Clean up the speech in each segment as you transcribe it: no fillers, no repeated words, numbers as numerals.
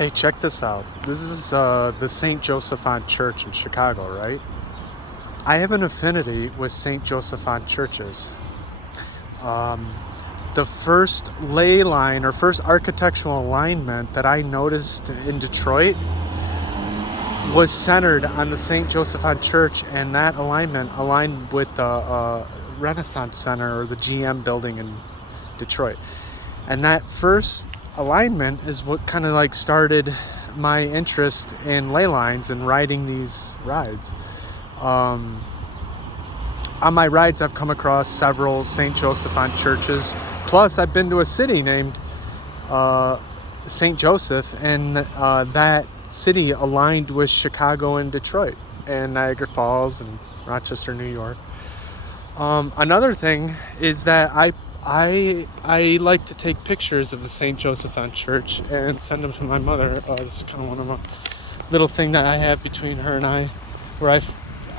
Hey, check this out. This is the St. Josaphat Church in Chicago, right? I have an affinity with St. Josaphat churches. Um, the first ley line or first architectural alignment that I noticed in Detroit was centered on the St. Josaphat Church, and that alignment aligned with the Renaissance Center or the GM building in Detroit. And that first alignment is what kind of like started my interest in ley lines and riding these rides. On my rides, I've come across several St. Josaphat churches. Plus, I've been to a city named St. Joseph, and that city aligned with Chicago and Detroit and Niagara Falls and Rochester, New York. Another thing is that I like to take pictures of the St. Josaphat Church and send them to my mother. This is kind of one of a little thing that I have between her and I, where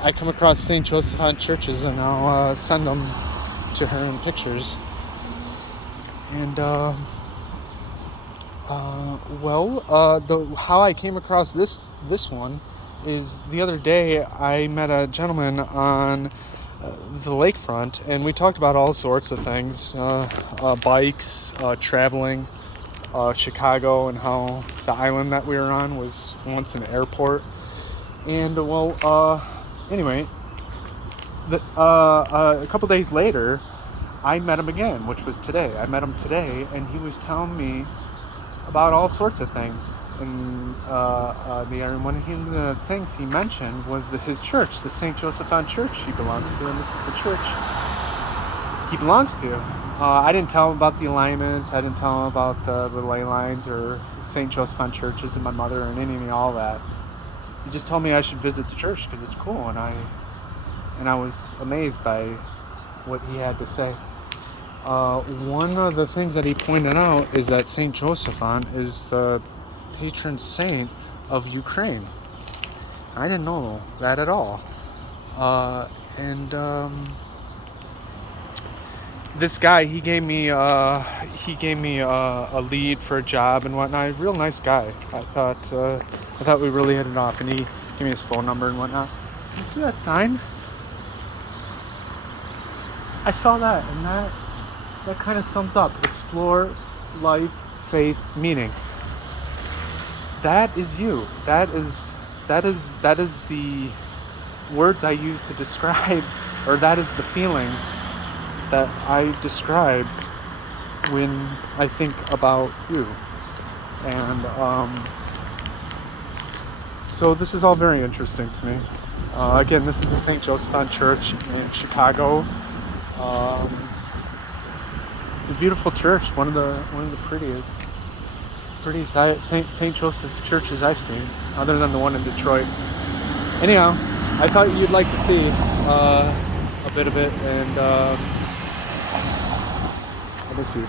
I come across St. Josaphat churches and I'll send them to her in pictures. And how I came across this one is the other day I met a gentleman on the lakefront, and we talked about all sorts of things, bikes, traveling, Chicago, and how the island that we were on was once an airport. And anyway, a couple days later, I met him again, which was today. I met him today, and he was telling me about all sorts of things in the area. And one of the things he mentioned was that his church, the St. Josaphat Church he belongs to, and this is the church he belongs to. I didn't tell him about the alignments. I didn't tell him about the ley lines or St. Josaphat churches and my mother and any of all that. He just told me I should visit the church because it's cool, and I was amazed by what he had to say. One of the things that he pointed out is that St. Josaphat is the patron saint of Ukraine. I didn't know that at all. This guy, he gave me a lead for a job and whatnot. Real nice guy. I thought we really hit it off, and he gave me his phone number and whatnot. You see that sign? I saw that, and that kind of sums up explore, life, faith, meaning. That is you. That is the words I use to describe, or that is the feeling that I describe when I think about you. And so this is all very interesting to me. Again, this is the St. Josaphat Church in Chicago. It's a beautiful church, one of the prettiest St. Joseph churches I've seen, other than the one in Detroit. Anyhow, I thought you'd like to see a bit of it, and I miss you.